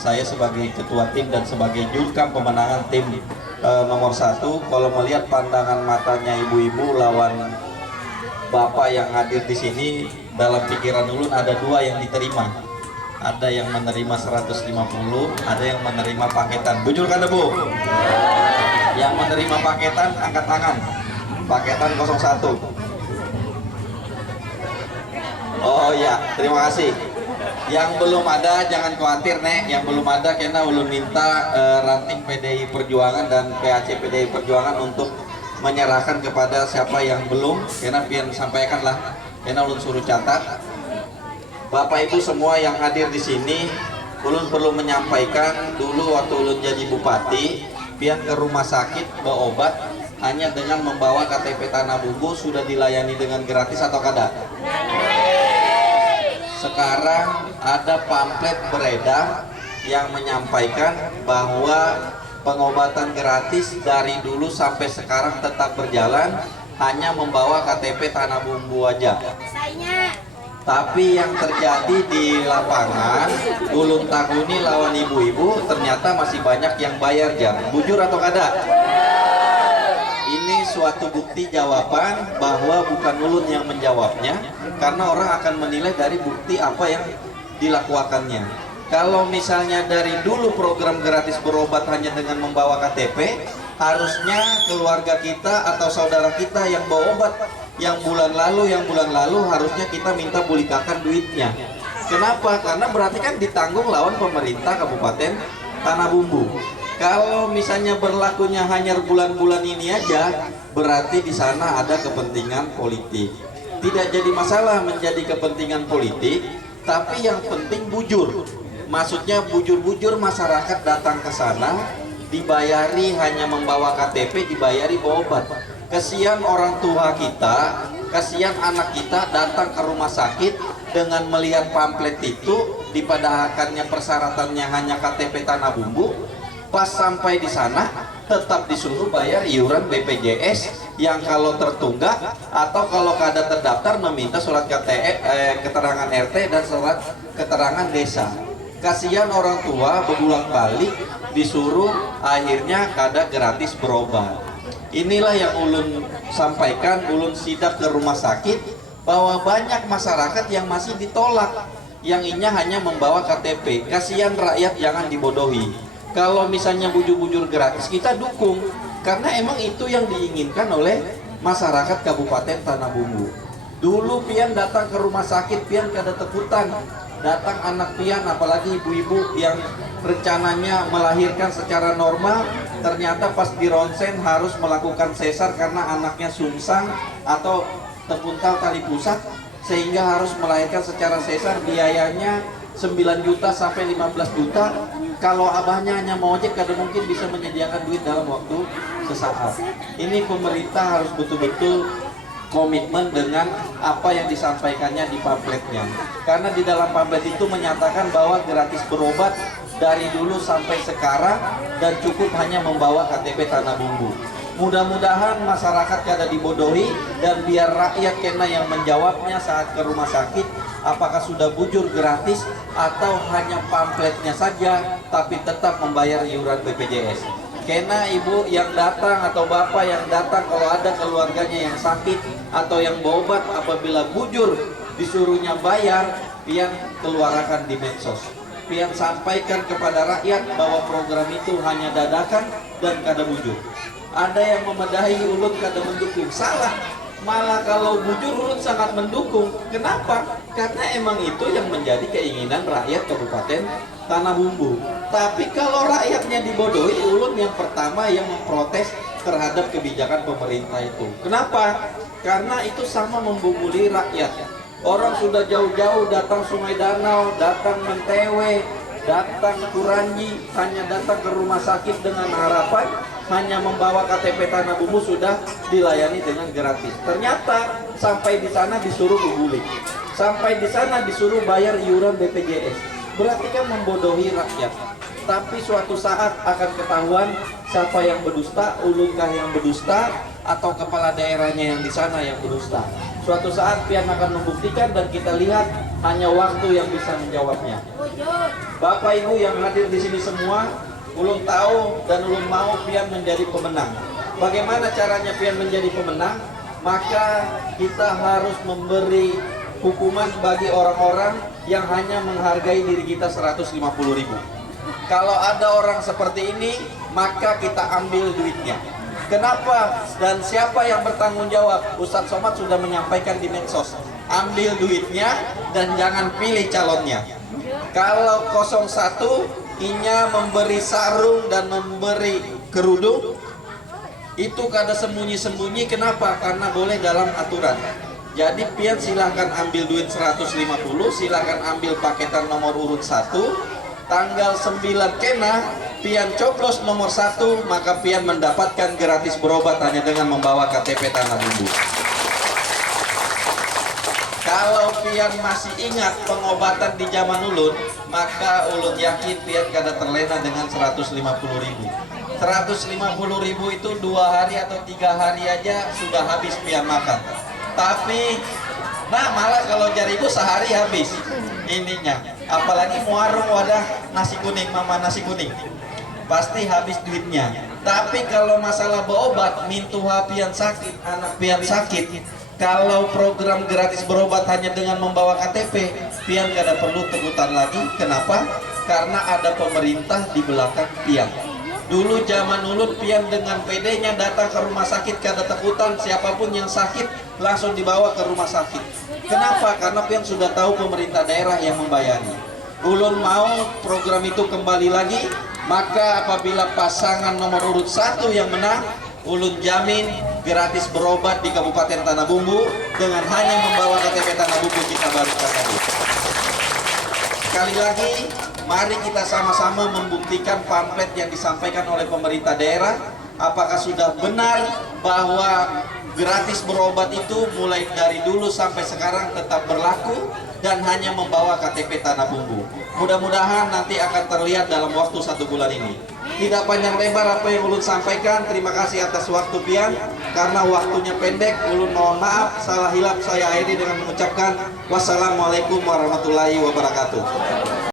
saya sebagai ketua tim dan sebagai jurkam pemenangan tim nomor 1, kalau melihat pandangan matanya ibu-ibu lawan bapak yang hadir di sini, dalam pikiran Ulun ada dua yang diterima. Ada yang menerima 150, ada yang menerima paketan. Bujur kan Bu? Yang menerima paketan angkat tangan. Paketan 01. Oh ya, terima kasih. Yang belum ada jangan khawatir Nek, yang belum ada karena Ulun minta ranting PDI Perjuangan dan PAC PDI Perjuangan untuk menyerahkan kepada siapa yang belum, karena pian sampaikan lah, karena Ulun suruh catat. Bapak Ibu semua yang hadir di sini, Ulun perlu menyampaikan dulu waktu Ulun jadi bupati, pian ke rumah sakit bawa obat hanya dengan membawa KTP Tanah Bumbu sudah dilayani dengan gratis atau kada? Sekarang ada pamflet beredar yang menyampaikan bahwa pengobatan gratis dari dulu sampai sekarang tetap berjalan, hanya membawa KTP Tanah Bumbu aja. Tapi yang terjadi di lapangan, Ulun takuni lawan ibu-ibu, ternyata masih banyak yang bayar jam. Bujur atau kada? Ini suatu bukti jawaban bahwa bukan Ulun yang menjawabnya, karena orang akan menilai dari bukti apa yang dilakukannya. Kalau misalnya dari dulu program gratis berobat hanya dengan membawa KTP, harusnya keluarga kita atau saudara kita yang bawa obat yang bulan lalu harusnya kita minta bulikakan duitnya. Kenapa? Karena berarti kan ditanggung lawan pemerintah Kabupaten Tanah Bumbu. Kalau misalnya berlakunya hanya bulan-bulan ini aja, berarti di sana ada kepentingan politik. Tidak jadi masalah menjadi kepentingan politik, tapi yang penting bujur. Maksudnya bujur-bujur masyarakat datang ke sana, dibayari hanya membawa KTP, dibayari bawa obat. Kasihan orang tua kita, kasihan anak kita datang ke rumah sakit dengan melihat pamflet itu, dipadahakannya persyaratannya hanya KTP Tanah Bumbu. Pas sampai di sana tetap disuruh bayar iuran BPJS yang kalau tertunggak atau kalau kada terdaftar meminta surat keterangan RT dan surat keterangan desa. Kasihan orang tua berulang-balik disuruh akhirnya kada gratis berobat. Inilah yang Ulun sampaikan, Ulun sidak ke rumah sakit bahwa banyak masyarakat yang masih ditolak, yang inya hanya membawa KTP. Kasihan rakyat, jangan dibodohi. Kalau misalnya bujur-bujur gratis kita dukung, karena emang itu yang diinginkan oleh masyarakat Kabupaten Tanah Bumbu. Dulu pian datang ke rumah sakit, pian kada tekutan, datang anak pian, apalagi ibu-ibu yang rencananya melahirkan secara normal, ternyata pas di ronsen harus melakukan sesar karena anaknya sungsang atau terpuntal tali pusat, sehingga harus melahirkan secara sesar, biayanya 9 juta sampai 15 juta. Kalau abahnya hanya mau ojek, kada mungkin bisa menyediakan duit dalam waktu sesaat. Ini pemerintah harus betul-betul komitmen dengan apa yang disampaikannya di pamfletnya, karena di dalam pamflet itu menyatakan bahwa gratis berobat dari dulu sampai sekarang dan cukup hanya membawa KTP Tanah Bumbu. Mudah-mudahan masyarakat kada dibodohi dan biar rakyat kena yang menjawabnya saat ke rumah sakit, apakah sudah bujur gratis atau hanya pamfletnya saja tapi tetap membayar iuran BPJS. Kena ibu yang datang atau bapak yang datang, kalau ada keluarganya yang sakit atau yang berobat, apabila bujur disuruhnya bayar, pian keluarkan di medsos, pian sampaikan kepada rakyat bahwa program itu hanya dadakan dan kada bujur. Ada yang memedahi Ulun kada mendukung, salah. Malah kalau bujur Ulun sangat mendukung. Kenapa? Karena emang itu yang menjadi keinginan rakyat Kabupaten Tanah Bumbu. Tapi kalau rakyatnya dibodohi, Ulun yang pertama yang memprotes terhadap kebijakan pemerintah itu. Kenapa? Karena itu sama membungkuli rakyat. Orang sudah jauh-jauh datang Sungai Danau, datang Mentewe, datang Kuranji, hanya datang ke rumah sakit dengan harapan hanya membawa KTP Tanah Bumbu sudah dilayani dengan gratis. Ternyata sampai di sana disuruh gugulik, sampai di sana disuruh bayar iuran BPJS. Berarti kan membodohi rakyat. Tapi suatu saat akan ketahuan siapa yang berdusta, Ulunkah yang berdusta atau kepala daerahnya yang di sana yang berdusta. Suatu saat pian akan membuktikan dan kita lihat hanya waktu yang bisa menjawabnya. Bapak Ibu yang hadir di sini semua, ulun tahu dan ulun mau pian menjadi pemenang. Bagaimana caranya pian menjadi pemenang? Maka kita harus memberi hukuman bagi orang-orang yang hanya menghargai diri kita 150.000. Kalau ada orang seperti ini, maka kita ambil duitnya. Kenapa dan siapa yang bertanggung jawab? Ustadz Somad sudah menyampaikan di medsos. Ambil duitnya dan jangan pilih calonnya. Kalau 01 inya memberi sarung dan memberi kerudung, itu kada sembunyi-sembunyi. Kenapa? Karena boleh dalam aturan. Jadi pian silahkan ambil duit 150, silahkan ambil paketan nomor urut 1. Tanggal 9 kena pian coblos nomor 1, maka pian mendapatkan gratis berobat hanya dengan membawa KTP Tanah Bumbu. Kalau pian masih ingat pengobatan di zaman ulun, maka ulun yakin pian kada terlena dengan 150.000. 150.000 itu 2 hari atau 3 hari aja sudah habis pian makan. Tapi malah kalau jariku sehari habis ininya. Apalagi warung wadah nasi kuning, mama nasi kuning, pasti habis duitnya. Tapi kalau masalah berobat, mintuha pian sakit, anak pian sakit, kalau program gratis berobat hanya dengan membawa KTP, pian kada perlu tegutan lagi. Kenapa? Karena ada pemerintah di belakang pian. Dulu zaman ulun pian dengan PD-nya datang ke rumah sakit kada takutan, siapapun yang sakit langsung dibawa ke rumah sakit. Kenapa? Karena pian sudah tahu pemerintah daerah yang membayari. Ulun mau program itu kembali lagi, maka apabila pasangan nomor urut 1 yang menang, ulun jamin gratis berobat di Kabupaten Tanah Bumbu dengan hanya membawa KTP Tanah Bumbu kita baru tadi. Sekali lagi, mari kita sama-sama membuktikan pamflet yang disampaikan oleh pemerintah daerah. Apakah sudah benar bahwa gratis berobat itu mulai dari dulu sampai sekarang tetap berlaku dan hanya membawa KTP Tanah Bumbu. Mudah-mudahan nanti akan terlihat dalam waktu 1 bulan ini. Tidak panjang lebar apa yang ulun sampaikan. Terima kasih atas waktu pian. Karena waktunya pendek, ulun mohon maaf. Salah hilap saya akhiri dengan mengucapkan wassalamualaikum warahmatullahi wabarakatuh.